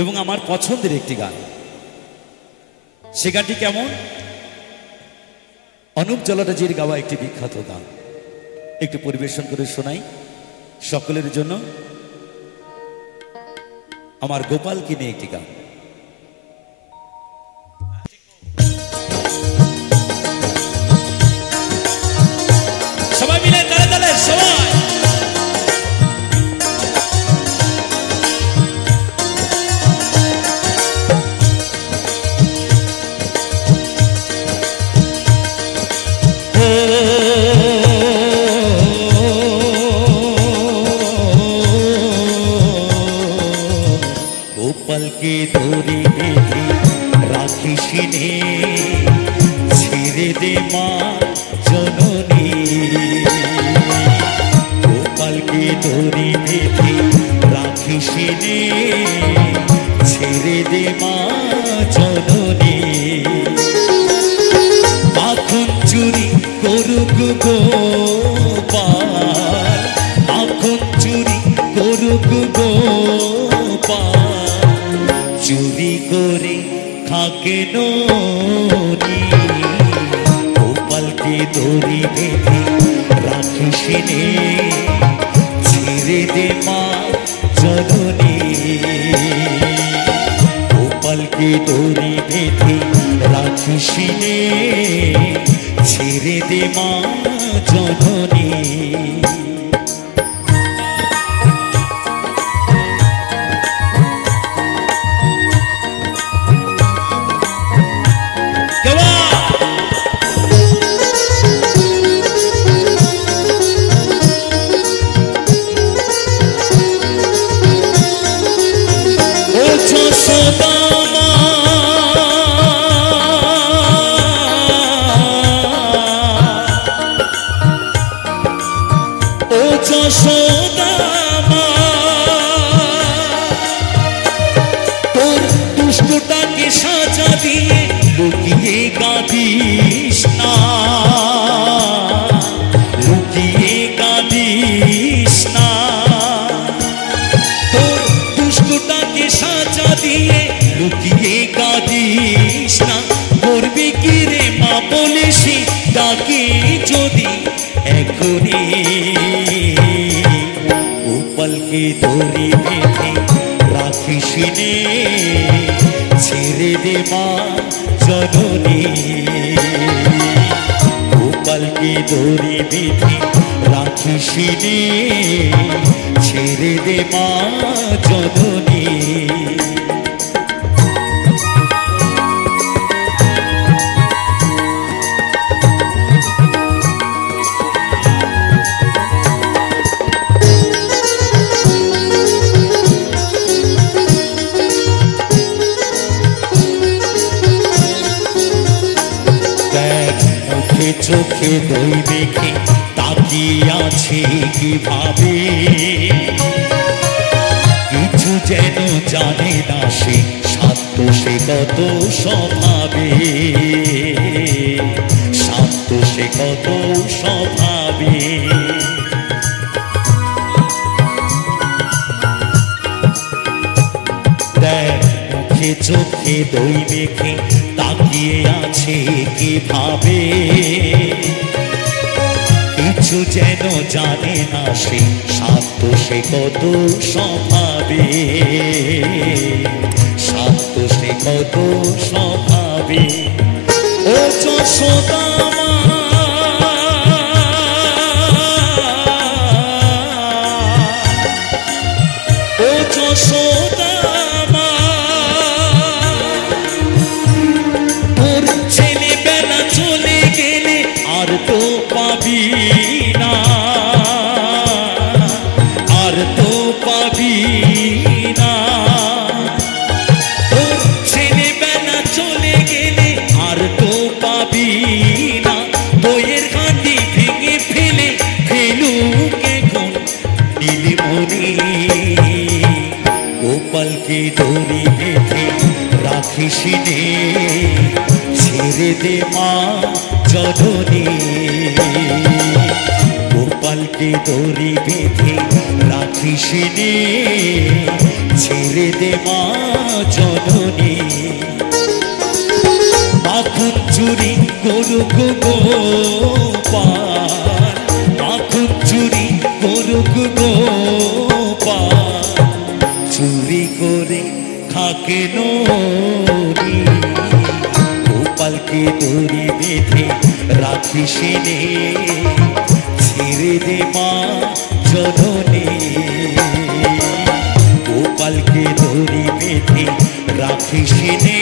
এবং আমার পছন্দের একটি গান। সে গানটি কেমন? অনুপ জলরাজির গাওয়া একটি বিখ্যাত গান, একটু পরিবেশন করে শোনাই সকলের জন্য। আমার গোপালকে নিয়ে একটি গান। সবাই মিলে তালে তালে সবাই। গোপালকে ধরে বেঁধে রাখিস নে, ছেড়ে দে মা জননী। গোপালকে ধরে বেঁধে রাখিস নে, ছেড়ে দে মা জননী। মাখন চুরি করুক গোপাল, মাখন চুরি করুক গোপাল, চুরি করে খাকে ননি। গোপালকে দড়ি বেঁধে রাখিস নে, ছেড়ে দে মা জননী। গোপালকে দড়ি বেঁধে রাখিস নে, ছেড়ে দে মা জননী। তোর দুষ্টটাকে সাজা দিয়ে লুকিয়ে কাঁদিস না, লুকিয়ে কাঁদিস না। তোর দুষ্টটাকে সাজা দিয়ে লুকিয়ে কাঁদিস না। করবি কি রে মা বলিসি ডাকে যদি এখনই। গোপালকে দড়ি বেঁধে রাখিস নে, ছেড়ে দে মা জননী। গোপালকে দড়ি বেঁধে রাখিস নে, ছেড়ে দে মা জননী। চোখে দই মেখে তাকিয়ে আছে কিভাবে, কিছু যেন জানে না সে, শান্ত সে কত স্বভাবে, শান্ত সে কত স্বভাবে। মুখে চোখে দই মেখে তাকিয়ে আছে কিভাবে, কিছু যেন জানে না সে, শান্ত সে কত স্বভাবে, শান্ত সে কত স্বভাবে। ও যশোদা ও যশোদা তো পাবি না, আর তো পাবি না। তোর ছেলেবেলা চলে গেলে আর তো পাবি না। বইয়ের হাঁটি ভেঙে ফেলে ফেলুক এখন নীলমণি। গোপালকে দড়ি বেঁধে রাখিস নে, ছেড়ে দে মা জননী। গোপালকে দড়ি বেঁধে রাখিস নে, ছেড়ে দে মা জননী। মাখন চুরি করুক গোপাল, মাখন চুরি করুক গোপাল, চুরি করে খাকে ননি। গোপালকে দড়ি বেঁধে রাখিস নে, ছেড়ে দে মা জননী। গোপালকে দড়ি বেঁধে রাখিস নে,